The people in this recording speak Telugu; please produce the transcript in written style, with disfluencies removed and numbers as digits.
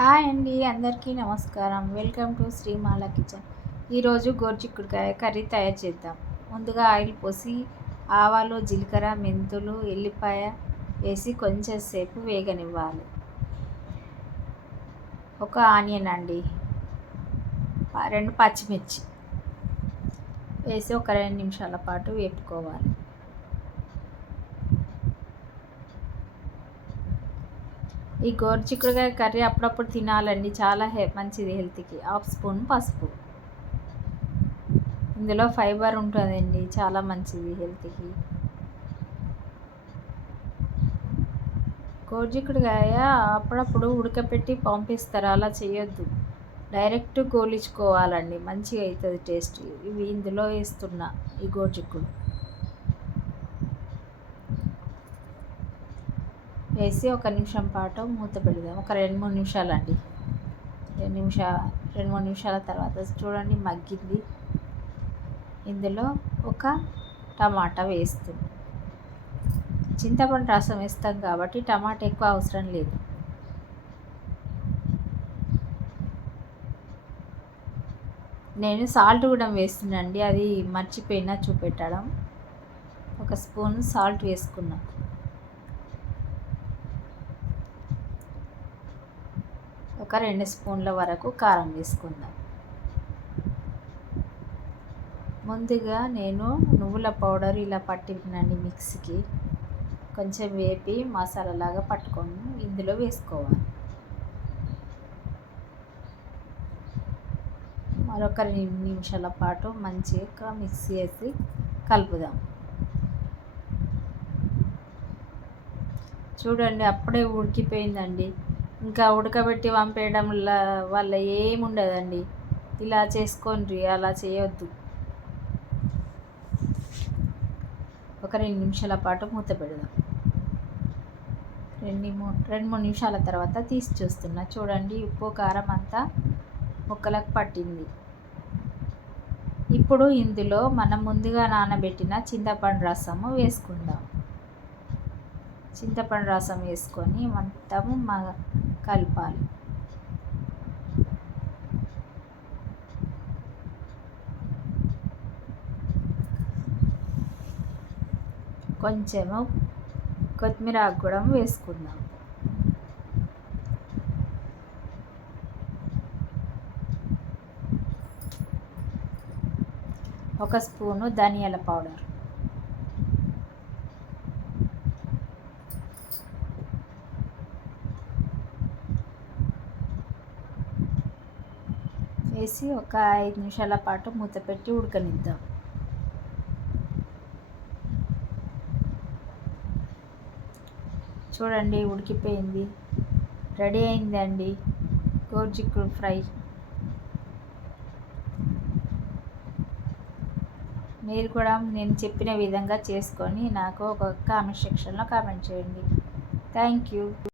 హాయ్ అండి, అందరికీ నమస్కారం. Welcome to శ్రీమాల kitchen. ఈరోజు గోరుచిక్కుడుకాయ కర్రీ తయారు చేద్దాం. ముందుగా ఆయిల్ పోసి ఆవాలు, జీలకర్ర, మెంతులు, ఎల్లిపాయ వేసి కొంచెం సేపు వేగనివ్వాలి. ఒక ఆనియన్ అండి, 2 పచ్చిమిర్చి వేసి ఒక 2 నిమిషాల పాటు వేపుకోవాలి. ఈ గోరుచిక్కుడుకాయ కర్రీ అప్పుడప్పుడు తినాలండి, చాలా మంచిది హెల్త్కి. 1/2 స్పూన్ పసుపు. ఇందులో ఫైబర్ ఉంటుందండి, చాలా మంచిది హెల్త్కి. గోరుచిక్కుడుకాయ అప్పుడప్పుడు ఉడకపెట్టి పంపిస్తారు, అలా చేయొద్దు. డైరెక్ట్ గోలించుకోవాలండి, మంచిగా అవుతుంది టేస్ట్. ఇవి ఇందులో వేస్తున్నా ఈ గోరుచిక్కుడు వేసి 1 నిమిషం పాటు మూత పెడదాం. ఒక 2-3 నిమిషాలు అండి. 2-3 నిమిషాల తర్వాత చూడండి మగ్గింది. ఇందులో ఒక టమాటా వేస్తుంది. చింతపండు రసం వేస్తాం కాబట్టి టమాటా ఎక్కువ అవసరం లేదు. నేను సాల్ట్ కూడా వేస్తున్నానండి, అది మర్చిపోయినా చూపెట్టడం. 1 స్పూన్ సాల్ట్ వేసుకున్నా. ఒక 2 స్పూన్ల వరకు కారం వేసుకుందాం. ముందుగా నేను నువ్వుల పౌడర్ ఇలా పట్టినండి మిక్సీకి. కొంచెం వేపి మసాలాలాగా పట్టుకొని ఇందులో వేసుకోవాలి. మరొక 2 నిమిషాల పాటు మంచిగా మిక్సీ వేసి కలుపుదాం. చూడండి అప్పుడే ఉడికిపోయిందండి. ఇంకా ఉడకబెట్టి పంపేయడం వల్ల ఏముండదండి. ఇలా చేసుకోండి, అలా చేయొద్దు. ఒక 2 నిమిషాల పాటు మూత పెడదాం. 2-3 నిమిషాల తర్వాత తీసి చూస్తున్నా. చూడండి ఉప్పు కారం అంతా ముక్కలకు పట్టింది. ఇప్పుడు ఇందులో మనం ముందుగా నానబెట్టిన చింతపండు రసము వేసుకుందాం. చింతపండు రసం వేసుకొని మొత్తము కలపాలి. కొంచెము కొత్తిమీర ఆకు కూడా వేసుకుందాం. ఒక స్పూను ధనియాల పౌడర్ వేసి ఒక 5 నిమిషాల పాటు మూత పెట్టి ఉడకనిద్దాం. చూడండి ఉడికిపోయింది, రెడీ అయిందండి గోరుచిక్కుడు ఫ్రై. మీరు కూడా నేను చెప్పిన విధంగా చేసుకొని నాకు ఒక కామెంట్ సెక్షన్లో కామెంట్ చేయండి. Thank you.